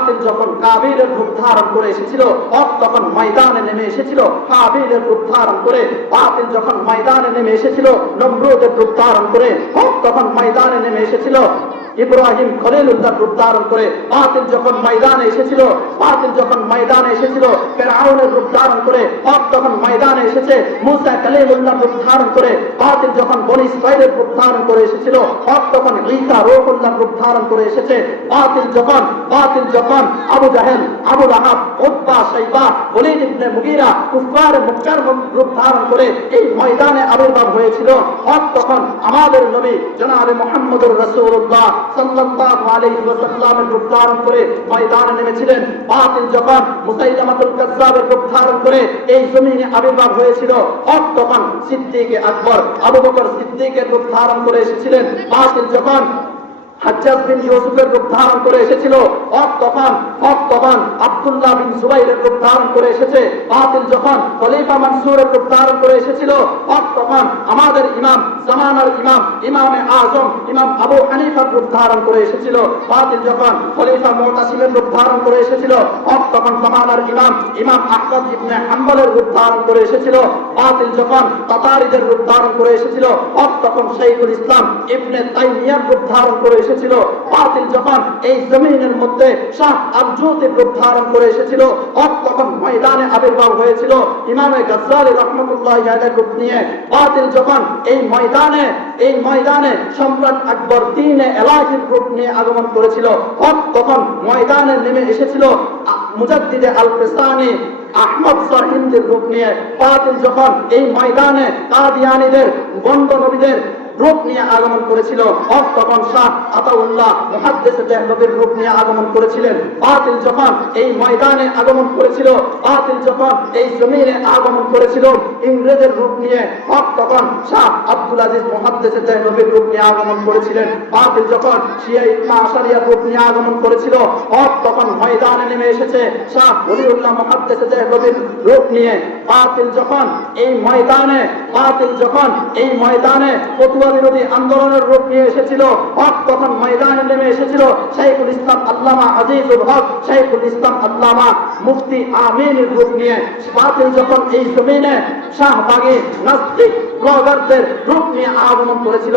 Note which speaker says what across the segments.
Speaker 1: বাতিল যখন কাবিলের রূপ ধারণ করে এসেছিল, হক তখন ময়দানে নেমে এসেছিল, কাবিলের রূপ ধারণ করে, বাতিল যখন ময়দানে নেমে এসেছিল, নমরুদের রূপ ধারণ করে, হক তখন ময়দানে নেমে এসেছিল, ইব্রাহিম খলিলুল্লাহ রূপ ধারণ করে, বাতিল যখন ময়দানে এসেছিল, বাতিল যখন ময়দানে এসেছিল, ফেরাউনের রূপ ধারণ করে, হক তখন এসেছে। মুসা কালিমুল্লাহ রূপ করে, বাতিল যখন বনি ইসরাইলের রূপ করে এসেছিল, হক তখন ঈসা রূহুল্লাহ রূপ করে এসেছে। বাতিল যখন বাতিল যখন Abu Jahl, Abu Lahab, Utba, Shaiba, Walid ibn Mughira কুফার মুক্কার রূপ ধারণ করে এই ময়দানে আবির্ভাব হয়েছিল। হক তখন আমাদের নবী জনাবে মুহাম্মদুর রাসূলুল্লাহ সাল্লাল্লাহু আলাইহি ওয়াসাল্লামের রূপ ধারণ করে ময়দানে নেমেছিলেন। যখন মুসাইলামাতুল কাজ্জাবের রূপ ধারণ করে এই জমিনে আবির্ভাব হয়েছিল। হক তখন সিদ্দিকে আকবর, আবু বকর সিদ্দিকের রূপ ধারণ করে এসেছিলেন। বাতিল যখন হাজ্জাজ বিন ইউসুফের রূপ ধারণ করে এসেছিল। হক তখন হক তখন আব্দুল্লাহ বিন রূপ ধারণ করে এসেছে। বাতিল যখন খলিফা রূপ ধারণ করে এসেছিল। হক তখন আমাদের ইমাম, জামানার ইমাম, ইমামে আজম, ইমাম আবু হানিফার রূপ ধারণ করে এসেছিল। বাতিল যখন খলিফা মোতাসিমের রূপ ধারণ করে এসেছিল, হক তখন জামানার ইমাম ইমাম আহমদ ইবনে হাম্বলের রূপ ধারণ করে এসেছিল। বাতিল যখন তাতারিদের রূপ ধারণ করে এসেছিল, হক তখন শহীদুল ইসলাম ইবনে তাইমিয়ার রূপ ধারণ করে এসেছিল। বাতিল যখন এই জমিনের মধ্যে শাহ আবজুতের রূপ ধারণ করে এসেছিল। তখন ময়দানে আবির্ভাব হয়েছিল। ইমামে গাজ্জালি রহমতুল্লাহ ইয়াদের রূপ নিয়ে বাতিল যখন এই ময়দানে এই ময়দানে সম্রাট আকবর দিনে এলাহির রূপ নিয়ে আগমন করেছিল। তখন ময়দানে নেমে এসেছিল মুজাদ্দিদে আল ফেসানি আহমদ সরহিন্দের রূপ নিয়ে। বাতিল যখন এই ময়দানে কাদিয়ানিদের, বন্ড নবীদের রূপ নিয়ে আগমন করেছিল। হক তখন শাহ আতাউল্লাহ মুহাদ্দিসে দেহলবীর রূপ নিয়ে আগমন করেছিলেন। বাতিল যখন এই ময়দানে আগমন করেছিল, বাতিল যখন এই জমিনে আগমন করেছিল, ইংরেজের রূপ নিয়ে হক তখন শাহ আব্দুল আজিজ মুহাদ্দিসে দেহলবীর রূপ নিয়ে আগমন করেছিলেন। বাতিল যখন শিয়া ইসমা আশারিয়ার রূপ নিয়ে আগমন করেছিল হক তখন ময়দানে নেমে এসেছে। শাহ ওলিউল্লাহ মুহাদ্দিসে দেহলবীর রূপ নিয়ে বাতিল যখন এই ময়দানে, বাতিল যখন এই ময়দানে ফতুয়া বিরোধী আন্দোলনের রূপ নিয়ে এসেছিল, হক তখন ময়দানে নেমে এসেছিল। শাইখুল ইসলাম আল্লামা আজিজুল হক, শাইখুল ইসলাম আল্লামা মুফতি আমিনের রূপ নিয়ে বাতিল যখন এই জমিনে শাহবাগে নাস্তিক ব্লগারদের রূপ নিয়ে আগমন করেছিল।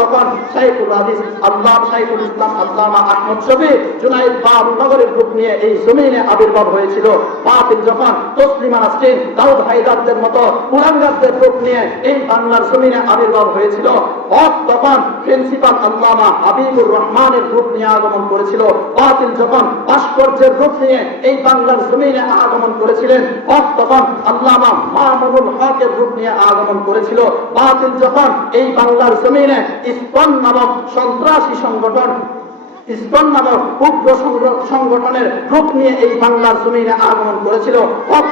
Speaker 1: তখন শাইখুল হাদিস, আল্লাহ শাইখুল ইসলাম, আল্লামা আহমদ শফি জুনাইদ বাবনগরের রূপ নিয়ে এই জমিনে আবির্ভাব হয়েছিল। বাতিল যখন তসলিমা নাসরিন, দাউদ হায়দারদের মতো কুলাঙ্গারদের রূপ নিয়ে এই বাংলার জমিনে আবির্ভাব হয়েছিল। হক তখন প্রিন্সিপাল আল্লামা হাবিবুর রহমানের রূপ নিয়ে আগমন করেছিল। বাতিল যখন ভাস্কর্যের রূপ নিয়ে এই বাংলার জমিনে আগমন করেছিলেন। হক তখন আল্লামা মামুনুল হকের রূপ নিয়ে আগমন করেছিল। বাতিল যখন এই বাংলার জমিনে ইস্কন নামক সন্ত্রাসী সংগঠন, ইসকন নামক উগ্র সংগঠনের রূপ নিয়ে এই বাংলার জমিনে আগমন করেছিল।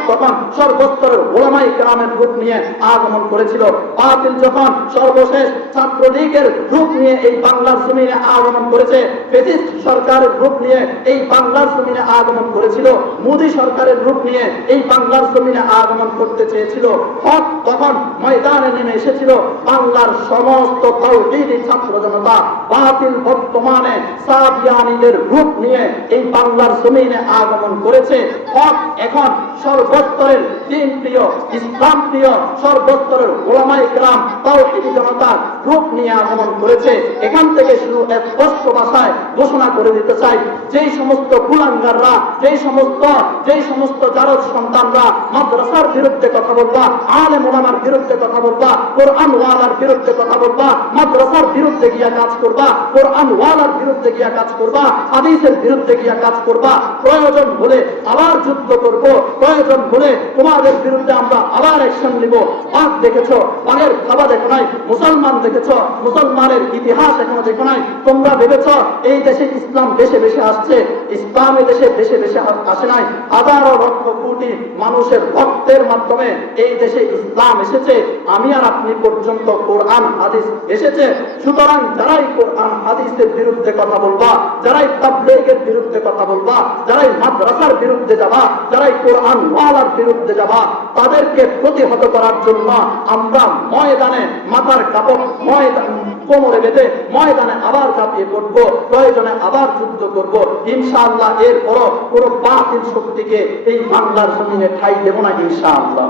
Speaker 1: তখন সর্বস্তরের ওলামাই গ্রামের রূপ নিয়ে আগমন করেছিল। বাতিল যখন সর্বশেষ ছাত্রলীগের রূপ নিয়ে এই বাংলার জমিনে আগমন করেছে ব্রিটিশ সরকারের রূপ নিয়ে এই বাংলার জমিনে আগমন করেছিল। মোদি সরকারের রূপ নিয়ে এই বাংলার জমিনে আগমন করতে চেয়েছিল। হক তখন ময়দানে নেমে এসেছিল বাংলার সমস্ত তৌহিদি ছাত্র জনতা। বাতিল বর্তমানে সাবিয়ানিদের রূপ নিয়ে এই বাংলার জমিনে আগমন করেছে। হক এখন সর্বস্তরের দিন প্রিয় ইসলাম প্রিয় সর্বস্তরের ওলামাই গ্রাম তৌহিদি জনতার রূপ নিয়ে আগমন করেছে। এখান থেকে শুরু এক স্পষ্ট ভাষায় ঘোষণা করে দিতে চাই, যেই সমস্ত কুলাঙ্গাররা, যেই সমস্ত যেই সমস্ত জারজ সন্তানরা মাদ্রাসার বিরুদ্ধে কথা বলবা আলে মোলামার বিরুদ্ধে কথা বলবা কোরআন ওয়ালার বিরুদ্ধে কথা বলবা, মাদ্রাসার বিরুদ্ধে গিয়া কাজ করবা কোরআন ওয়ালার বিরুদ্ধে গিয়া কাজ করবা, হাদিসের বিরুদ্ধে গিয়া কাজ করবা, প্রয়োজন হলে আবার যুদ্ধ করব প্রয়োজন হলে তোমাদের বিরুদ্ধে আমরা আবার অ্যাকশন নিব। বাঘ দেখেছ, বাঘের খাবার দেখো নাই, মুসলমান দেখেছ, মুসলমানের ইতিহাস এখনও দেখো নাই। তোমরা ভেবেছ এই দেশে ইসলাম বেশে বেশে আসছে, ইসলাম দেশে বেশে বেশে আসে নাই। হাজারো লক্ষ কোটি মানুষের রক্তের মাধ্যমে এই দেশে ইসলাম এসেছে। আমি আর আপনি পর্যন্ত কোরআন, হাদিস এসেছে। সুতরাং যারাই কোরআন, হাদিসের বিরুদ্ধে কথা বলবা, যারাই তাবলীগের বিরুদ্ধে কথা বলবা, যারাই মাদ্রাসার বিরুদ্ধে যাবা, যারাই কোরআন ওয়ালার বিরুদ্ধে যাবা, তাদেরকে প্রতিহত করার জন্য আমরা ময়দানে মাথার কাপড় ময়দান কোমরে বেঁধে ময়দানে আবার চাপিয়ে পড়ব, প্রয়োজনে আবার যুদ্ধ করব। ইনশাআল্লাহ এরপরও কোনো বাতিল শক্তিকে এই বাংলার জমিনে ঠাই দেব না ইনশাআল্লাহ।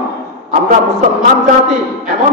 Speaker 1: আমরা মুসলমান জাতি, এমন